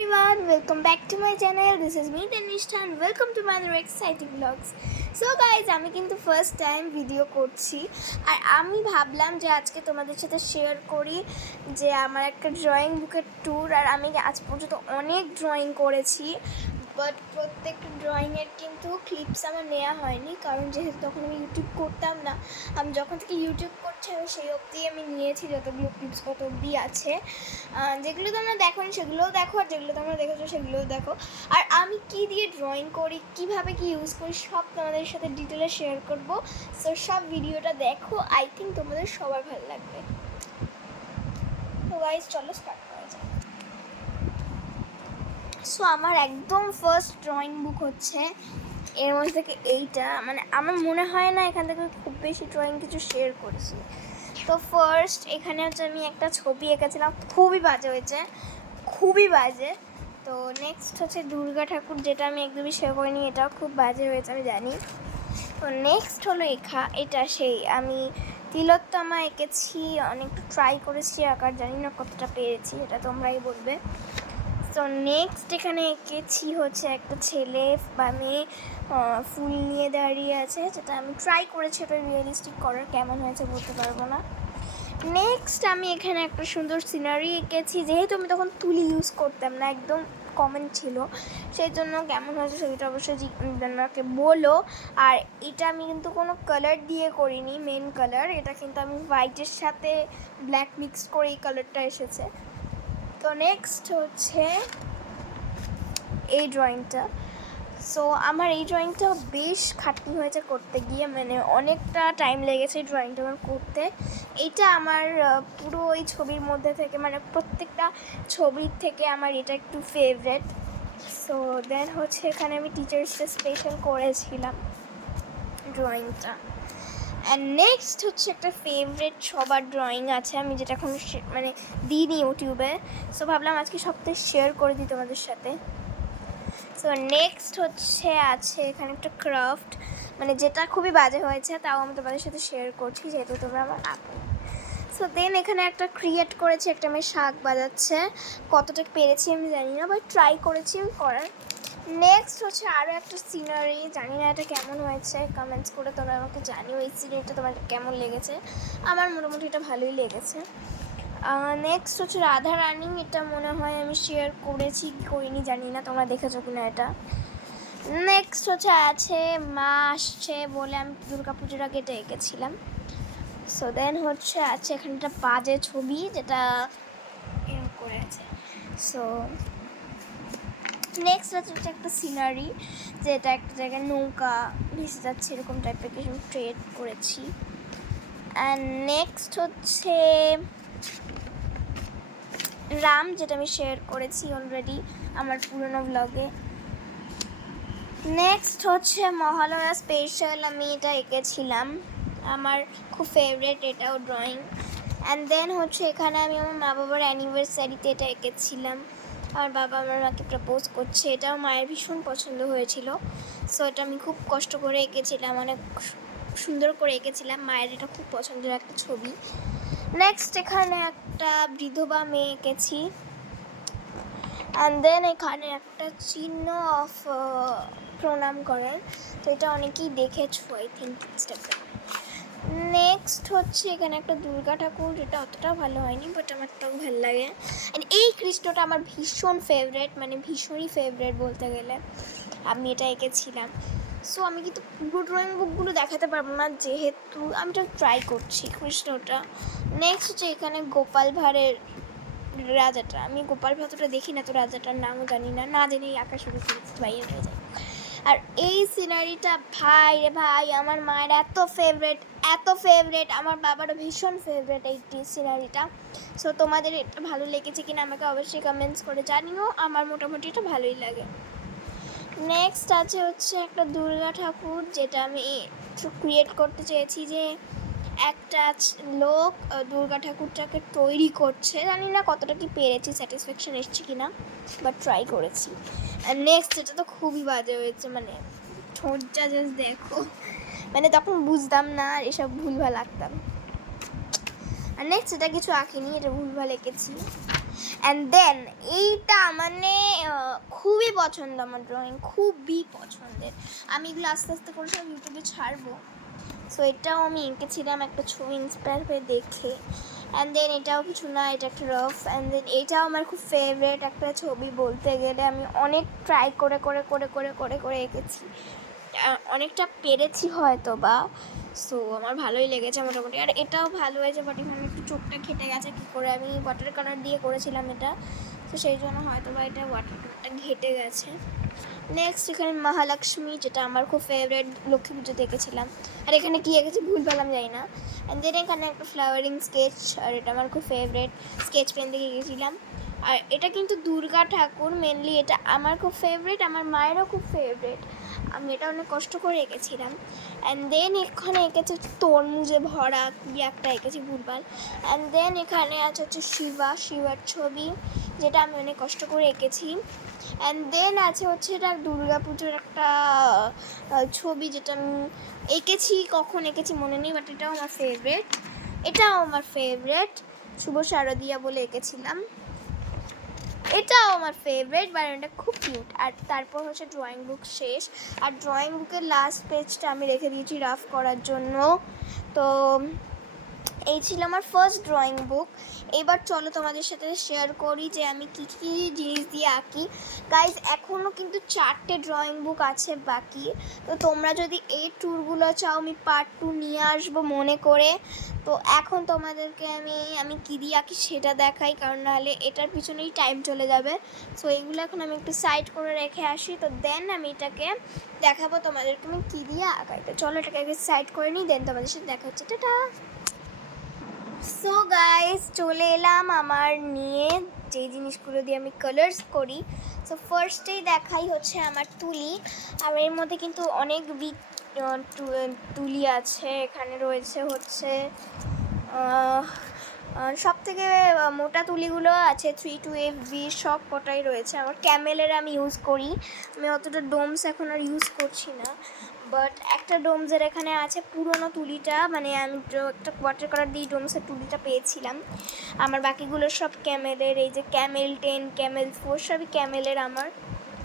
Everyone, welcome back to my channel. This is me Tanishta and welcome to my other exciting vlogs. So guys, আমি কিন্তু first time video করছি আর আমি ভাবলাম যে আজকে তোমাদের সাথে শেয়ার করি যে আমার একটা ড্রয়িং বুকের ট্যুর। আর আমি আজ পর্যন্ত অনেক ড্রয়িং করেছি, বাট প্রত্যেকটা ড্রয়িংয়ের কিন্তু ক্লিপস আমার নেওয়া হয়নি, কারণ যেহেতু তখন আমি ইউটিউব করতাম না। আমি যখন থেকে ইউটিউব করছি আমি সেই অবধি আমি নিয়েছি যতগুলো ক্লিপস কত অবধি আছে। যেগুলো তোমরা দেখো সেগুলোও দেখো, আর যেগুলো তোমরা দেখেছো সেগুলোও দেখো। আর আমি কি দিয়ে ড্রয়িং করি, কিভাবে কি ইউজ করি, সব তোমাদের সাথে ডিটেলে শেয়ার করবো। সো সব ভিডিওটা দেখো, আই থিঙ্ক তোমাদের সবার ভালো লাগবে। তো গাইজ চলো স্টার্ট করা যাক। সো আমার একদম ফার্স্ট ড্রয়িং বুক হচ্ছে এর মধ্যে থেকে এইটা। মানে আমার মনে হয় না এখান থেকে খুব বেশি ড্রয়িং কিছু শেয়ার করেছি। তো ফার্স্ট এখানে হচ্ছে আমি একটা ছবি এঁকেছিলাম, খুবই বাজে হয়েছে, খুবই বাজে। তো নেক্সট হচ্ছে দুর্গা ঠাকুর, যেটা আমি একদমই শেয়ার করিনি, এটাও খুব বাজে হয়েছে আমি জানি। তো নেক্সট হলো এটা সেই আমি তিলোত্তমা এঁকেছি, অনেকটা ট্রাই করেছি আঁকার, জানি না কতটা পেরেছি, এটা তোমরাই বলবে। তো নেক্সট এখানে এঁকেছি হচ্ছে একটা ছেলে বা মেয়ে ফুল নিয়ে দাঁড়িয়ে আছে, যেটা আমি ট্রাই করেছি ওটা রিয়েলিস্টিক করার, কেমন হয়েছে বলতে পারবো না। নেক্সট আমি এখানে একটা সুন্দর সিনারি এঁকেছি, যেহেতু আমি তখন তুলি ইউজ করতাম না, একদম কমন ছিল, সেই জন্য কেমন হয়েছে সেটা অবশ্যই আমাকে বলো। আর এটা আমি কিন্তু কোনো কালার দিয়ে করিনি, মেন কালার এটা কিন্তু আমি হোয়াইটের সাথে ব্ল্যাক মিক্স করে এই কালারটা এসেছে। তো নেক্সট হচ্ছে এই ড্রয়িংটা। সো আমার এই ড্রয়িংটা বেশ খাটনি হয়েছে করতে গিয়ে, মানে অনেকটা টাইম লেগেছে এই ড্রয়িংটা আমার করতে। এইটা আমার পুরো ওই ছবির মধ্যে থেকে, মানে প্রত্যেকটা ছবির থেকে আমার এটা একটু ফেভারেট। সো দেন হচ্ছে এখানে আমি টিচার্সটা স্পেশাল করেছিলাম ড্রয়িংটা। অ্যান্ড নেক্সট হচ্ছে একটা ফেভারেট সবার ড্রয়িং আছে, আমি যেটা এখন মানে দিইনি ইউটিউবে, সো ভাবলাম আজকে সপ্তাহে শেয়ার করে দিই তোমাদের সাথে। সো নেক্সট হচ্ছে আছে এখানে একটা ক্রাফট, মানে যেটা খুবই বাজে হয়েছে, তাও আমি তোমাদের সাথে শেয়ার করছি যেহেতু তোমরা আমার আপু। সো দেন এখানে একটা ক্রিয়েট করেছি, একটা মেয়ে শাক বাজাচ্ছে, কতটা পেরেছি আমি জানি না, বাট ট্রাই করেছি আমি করার। নেক্সট হচ্ছে আরও একটা সিনারি, জানি না এটা কেমন হয়েছে, কমেন্টস করে তোমরা আমাকে জানিও এই সিনারিটা তোমার কেমন লেগেছে। আমার মোটামুটি এটা ভালোই লেগেছে। নেক্সট হচ্ছে রাধা রানী, এটা মনে হয় আমি শেয়ার করেছি কি করিনি জানি না, তোমরা দেখেছো কিনা এটা। নেক্সট হচ্ছে আছে মা আসছে বলে আমি দুর্গা পুজোর আগে এটা এঁকেছিলাম। সো দেন হচ্ছে আছে এখানে একটা বাজে ছবি, যেটা এরকম করে আছে। সো নেক্সট হচ্ছে একটা সিনারি, যেটা একটা জায়গায় নৌকা ভেসে যাচ্ছে এরকম টাইপের কিছু ক্রিয়েট করেছি। অ্যান্ড নেক্সট হচ্ছে রাম, যেটা আমি শেয়ার করেছি অলরেডি আমার পুরনো ব্লগে। নেক্সট হচ্ছে মহালয়া স্পেশাল, আমি এটা এঁকেছিলাম, আমার খুব ফেভারেট এটাও ড্রয়িং। অ্যান্ড দেন হচ্ছে এখানে আমি আমার মা বাবার অ্যানিভার্সারিতে এটা এঁকেছিলাম, আর বাবা আমার মাকে প্রপোজ করছে, এটাও মায়ের ভীষণ পছন্দ হয়েছিল। সো এটা আমি খুব কষ্ট করে এঁকেছিলাম, অনেক সুন্দর করে এঁকেছিলাম, মায়ের এটা খুব পছন্দের একটা ছবি। নেক্সট এখানে একটা বিধবা মেয়ে এঁকেছি। অ্যান্ড দেন এখানে একটা চিহ্ন অফ প্রণাম করার, তো এটা অনেকেই দেখেছো আই থিঙ্ক ইনস্টাগ্রামে। নেক্সট হচ্ছে এখানে একটা দুর্গা ঠাকুর, যেটা অতটা ভালো হয়নি, বাট আমার তাও ভালো লাগে। অ্যান্ড এই কৃষ্ণটা আমার ভীষণ ফেভারেট, মানে ভীষণই ফেভারেট বলতে গেলে, আমি এটা এঁকেছিলাম। সো আমি কিন্তু পুরো ড্রয়িং বুকগুলো দেখাতে পারবো না, যেহেতু আমি এটা ট্রাই করছি কৃষ্ণটা। নেক্সট হচ্ছে এখানে গোপাল ভাঁড়ের রাজাটা, আমি গোপাল ভাঁড়টা দেখি না, তো রাজাটার নামও জানি না, না জেনেই আঁকা শুরু করেছি, ভাই হয়ে যায়। আর এই সিনারিটা ভাই রে ভাই, আমার মায়ের এত ফেভারেট, এত ফেভারেট, আমার বাবারও ভীষণ ফেভারেট এই সিনারিটা। সো তোমাদের এটা ভালো লেগেছে কিনা আমাকে অবশ্যই কমেন্টস করে জানিও, আমার মোটামুটি এটা ভালোই লাগে। নেক্সট আছে হচ্ছে একটা দুর্গা ঠাকুর, যেটা আমি ক্রিয়েট করতে চেয়েছি, যে একটা লোক দুর্গা ঠাকুরটাকে তৈরি করছে, জানি না কতটা কি পেরেছি, স্যাটিসফ্যাকশান এসছে কিনা, বাট ট্রাই করেছি। আর নেক্সট এটা তো খুবই বাজে হয়েছে, মানে ঠোঁটটা জাস্ট দেখো, মানে তখন বুঝতাম না আর এসব ভুলভাল আঁকতাম। আর নেক্সট এটা কিছু আঁকিনি, এটা ভুলভাল এঁকেছি। অ্যান্ড দেন এইটা মানে খুবই পছন্দ আমার ড্রয়িং, খুবই পছন্দের। আমি এগুলো আস্তে আস্তে করে সব ইউটিউবে ছাড়বো। সো এটাও আমি এঁকেছিলাম একটা ছবি ইন্সপায়ার হয়ে দেখে। অ্যান্ড দেন এটাও কিছু না, এটা একটা রাফ। অ্যান্ড দেন এটাও আমার খুব ফেভারিট একটা ছবি বলতে গেলে। আমি অনেক ট্রাই করে করে করে করে করে করে এঁকেছি, অনেকটা পেরেছি হয়তো বা। সো আমার ভালোই লেগেছে মোটামুটি। আর এটাও ভালো হয়েছে, বাট এখানে একটু চোখটা খেটে গেছে কী করে, আমি ওয়াটার কালার দিয়ে করেছিলাম এটা, তো সেই জন্য হয়তো বা এটা ওয়াটারটা ঘেটে গেছে। নেক্সট এখানে মহালক্ষ্মী, যেটা আমার খুব ফেভারিট, লক্ষ্মী পুজো দেখেছিলাম। আর এখানে কী এঁকেছি ভুল পেলাম যাই না। অ্যান্ড দেন এখানে একটা ফ্লাওয়ারিং স্কেচ, আর এটা আমার খুব ফেভারিট, স্কেচ পেন দিয়ে এঁকেছিলাম। আর এটা কিন্তু দুর্গা ঠাকুর মেনলি, এটা আমার খুব ফেভারিট, আমার মায়েরও খুব ফেভারিট। আমি এটা অনেক কষ্ট করে এঁকেছিলাম। অ্যান্ড দেন এখানে এঁকেছে তরমুজে ভরা কি একটা এঁকেছি ভুলভাল। অ্যান্ড দেন এখানে আছে হচ্ছে শিবার ছবি, যেটা আমি অনেক কষ্ট করে এঁকেছি। অ্যান্ড দেন আছে হচ্ছে এটা দুর্গা পুজোর একটা ছবি, যেটা আমি এঁকেছি, কখন এঁকেছি মনে নেই, বাট এটাও আমার ফেভারিট, শুভ শারদিয়া বলে এঁকেছিলাম। এটাও আমার ফেভারিট, বাট এটা খুব কিউট। আর তারপর হচ্ছে ড্রয়িং বুক শেষ, আর ড্রয়িং বুকের লাস্ট পেজটা আমি রেখে দিয়েছি রাফ করার জন্য। তো এই ছিল আমার ফার্স্ট ড্রয়িং বুক। এবার চলো তোমাদের সাথে শেয়ার করি যে আমি কী কী জিনিস দিয়ে আঁকি। গাইজ এখনও কিন্তু 4টে ড্রয়িং বুক আছে বাকি, তো তোমরা যদি এই ট্যুরগুলো চাও আমি পার্ট 2 নিয়ে আসবো মনে করে। তো এখন তোমাদেরকে আমি কী দিয়ে আঁকি সেটা দেখাই, কারণ নাহলে এটার পিছনেই টাইম চলে যাবে। সো এইগুলো এখন আমি একটু সাইড করে রেখে আসি, তো দেন আমি এটাকে দেখাবো তোমাদেরকে আমি কী দিয়ে আঁকাই। তো চলো এটাকে আগে সাইড করে নিই, দেন তোমাদের সাথে দেখা হচ্ছে। টাটা। সো গাইস চলে এলাম আমার নিয়ে যে জিনিসগুলো দিয়ে আমি কালার্স করি। সো ফার্স্টেই দেখাই হচ্ছে আমার তুলি। আর এর মধ্যে কিন্তু অনেক তুলি আছে। এখানে রয়েছে হচ্ছে সব থেকে মোটা তুলিগুলো আছে 3-2FB, সব কটাই রয়েছে। আমার ক্যামেলের আমি ইউজ করি, আমি অতটা ডোমস এখন আর ইউজ করছি না। বাট একটা ডোমসের এখানে আছে পুরোনো তুলিটা, মানে আমি একটা ওয়াটার কালার দিয়ে ডোমসের তুলিটা পেয়েছিলাম। আমার বাকিগুলো সব ক্যামেলের, এই যে ক্যামেল 10, ক্যামেল 4 সবই ক্যামেলের আমার।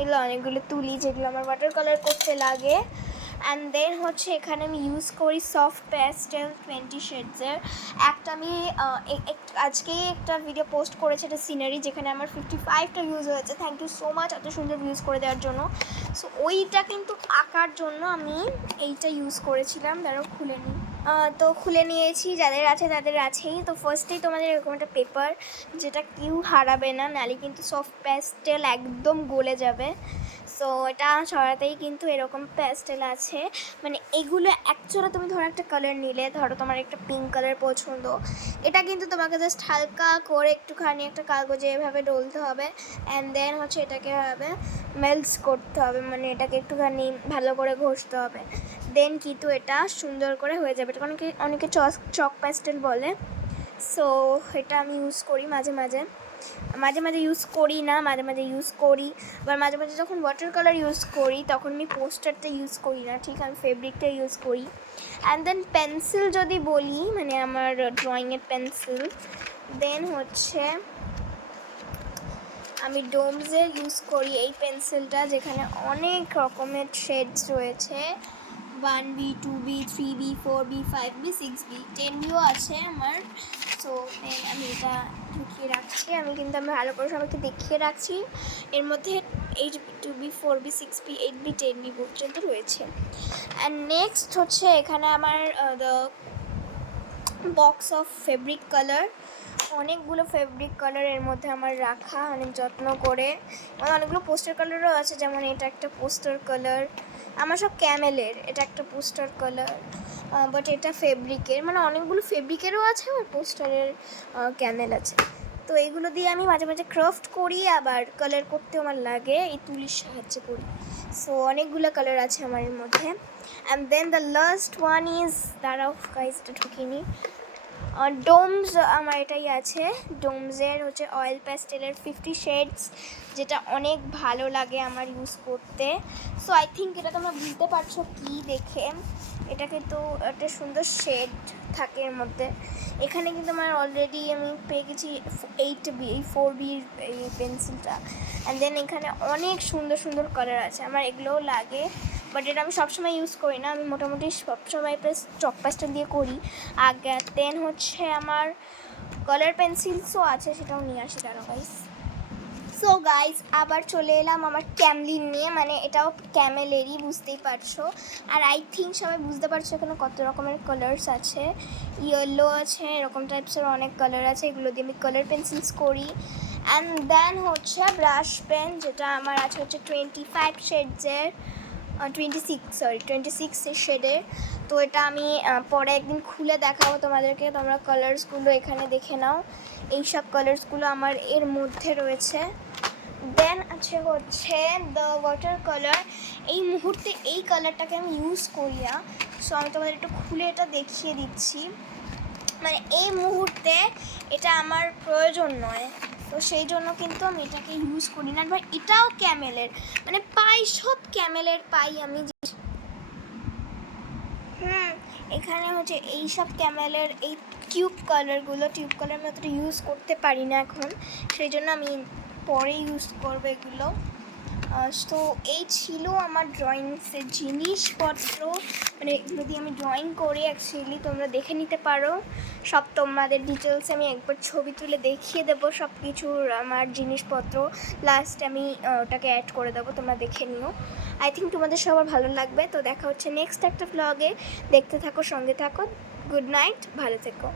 এগুলো অনেকগুলো তুলি যেগুলো আমার ওয়াটার কালার করতে লাগে। অ্যান্ড দেন হচ্ছে এখানে আমি ইউজ করি সফট প্যাস্টেল 20 শেডসের একটা। আমি আজকেই একটা ভিডিও পোস্ট করেছি, এটা সিনারি, যেখানে আমার 55টা ইউজ হয়েছে। থ্যাংক ইউ সো মাচ এত সুন্দর ইউজ করে দেওয়ার জন্য। সো ওইটা কিন্তু আঁকার জন্য আমি এইটা ইউজ করেছিলাম, তারও খুলে নিই। তো খুলে নিয়েছি, যাদের আছে তাদের আছেই। তো ফার্স্টেই তোমাদের এরকম একটা পেপার, যেটা কেউ হারাবে না, নালে কিন্তু সফট প্যাস্টেল একদম গলে যাবে। সো এটা ছড়াতেই কিন্তু এরকম প্যাস্টেল আছে, মানে এগুলো অ্যাকচুয়ালি তুমি ধরো একটা কালার নিলে, ধরো তোমার একটা পিঙ্ক কালার পছন্দ, এটা কিন্তু তোমাকে জাস্ট হালকা করে একটুখানি একটা কাগজে এভাবে ডলতে হবে। অ্যান্ড দেন হচ্ছে এটাকে এভাবে মেল্টস করতে হবে, মানে এটাকে একটুখানি ভালো করে ঘষতে হবে। দেন কিন্তু এটা সুন্দর করে হয়ে যাবে। এটা অনেকে চক প্যাস্টেল বলে। সো এটা আমি ইউজ করি মাঝে মাঝে ইউজ করি না, মাঝে মাঝে ইউজ করি। আবার মাঝে মাঝে যখন ওয়াটার কালার ইউজ করি তখন আমি পোস্টারটা ইউজ করি না, ঠিক, আমি ফেব্রিকটা ইউজ করি। অ্যান্ড দেন পেন্সিল যদি বলি, মানে আমার ড্রয়িংয়ের পেন্সিল, দেন হচ্ছে আমি ডোমসের ইউজ করি এই পেন্সিলটা, যেখানে অনেক রকমের শেডস রয়েছে, 1B, 2B, 3B, 4B, 5B, 6B, 10Bও আছে আমার। সো আমি এটা ঢুকিয়ে রাখছি, আমি ভালো করে সবাইকে দেখিয়ে রাখছি। এর মধ্যে 8B, 2B, 4B, 6B, 8B, 10B পর্যন্ত রয়েছে। অ্যান্ড নেক্সট হচ্ছে এখানে আমার the box of fabric colour, অনেকগুলো ফেব্রিক কালার এর মধ্যে আমার রাখা অনেক যত্ন করে। মানে অনেকগুলো পোস্টার কালারও আছে, যেমন এটা একটা পোস্টার কালার, আমার সব ক্যামেলের, এটা একটা পোস্টার কালার, বাট এটা ফেব্রিকের, মানে অনেকগুলো ফেব্রিকেরও আছে আর পোস্টারের ক্যামেল আছে। তো এইগুলো দিয়ে আমি মাঝে মাঝে ক্রাফট করি, আবার কালার করতেও আমার লাগে, এই তুলির সাহায্যে করি। সো অনেকগুলো কালার আছে আমার এর মধ্যে। And then the last one is, দাঁড়াও গাইজ এটা ঢুকিনি, ডোমস আমার এটাই আছে। ডোমসের হচ্ছে অয়েল প্যাস্টেলের 50 শেডস, যেটা অনেক ভালো লাগে আমার ইউজ করতে। সো আই থিঙ্ক এটা তোমরা বুঝতে পারছো কি দেখে, এটা কিন্তু একটা সুন্দর শেড থাকে এর মধ্যে। এখানে কিন্তু আমার অলরেডি আমি পেয়ে গেছি 8B, এই 4B এই পেন্সিলটা। অ্যান্ড দেন এখানে অনেক সুন্দর সুন্দর কালার আছে, আমার এগুলোও লাগে, বাট এটা আমি সবসময় ইউজ করি না, আমি মোটামুটি সবসময় প্লাস চক পেস্টেল দিয়ে করি আগে। দেন হচ্ছে আমার কালার পেন্সিলসও আছে, সেটাও নিয়ে আসি দাঁড়াও গাইস। সো গাইস আবার চলে এলাম আমার ক্যামলিন নিয়ে, মানে এটাও ক্যামেলেরই, বুঝতেই পারছো। আর আই থিঙ্ক সবাই বুঝতে পারছো এখানে কত রকমের কালার্স আছে, ইয়েলো আছে, এরকম টাইপসের অনেক কালার আছে, এগুলো দিয়ে আমি কালার পেন্সিলস করি। অ্যান্ড দেন হচ্ছে ব্রাশ পেন, যেটা আমার আছে হচ্ছে 25 শেডসের, 26 শেডের। তো এটা আমি পরে একদিন খুলে দেখাবো তোমাদেরকে, তোমরা কালার্সগুলো এখানে দেখে নাও। এইসব কালার্সগুলো আমার এর মধ্যে রয়েছে। দেন আছে হচ্ছে দ্য ওয়াটার কালার, এই মুহূর্তে এই কালারটাকে আমি ইউজ করি না, সো আমি তোমাদের একটু খুলে এটা দেখিয়ে দিচ্ছি। মানে এই মুহূর্তে এটা আমার প্রয়োজন নয়, তো সেই জন্য কিন্তু আমি এটাকে ইউজ করি না। বাট এটাও ক্যামেলের, মানে পাই, সব ক্যামেলের পাই আমি। এখানে হচ্ছে এই সব ক্যামেলের এই টিউব কালারগুলো, টিউব কালার আমি অতটা ইউজ করতে পারি না এখন, সেই জন্য আমি পরে ইউজ করবো এগুলো। তো এই ছিল আমার ড্রয়িংসের জিনিসপত্র, মানে এগুলো দিয়ে আমি ড্রয়িং করি অ্যাকচুয়ালি, তোমরা দেখে নিতে পারো সব, তোমাদের ডিটেলসে আমি একবার ছবি তুলে দেখিয়ে দেবো সব কিছুর আমার জিনিসপত্র, লাস্ট আমি ওটাকে অ্যাড করে দেবো, তোমরা দেখে নিও। আই থিঙ্ক তোমাদের সবার ভালো লাগবে। তো দেখা হচ্ছে নেক্সট একটা ব্লগে, দেখতে থাকো, সঙ্গে থাকো। গুড নাইট, ভালো থেকো।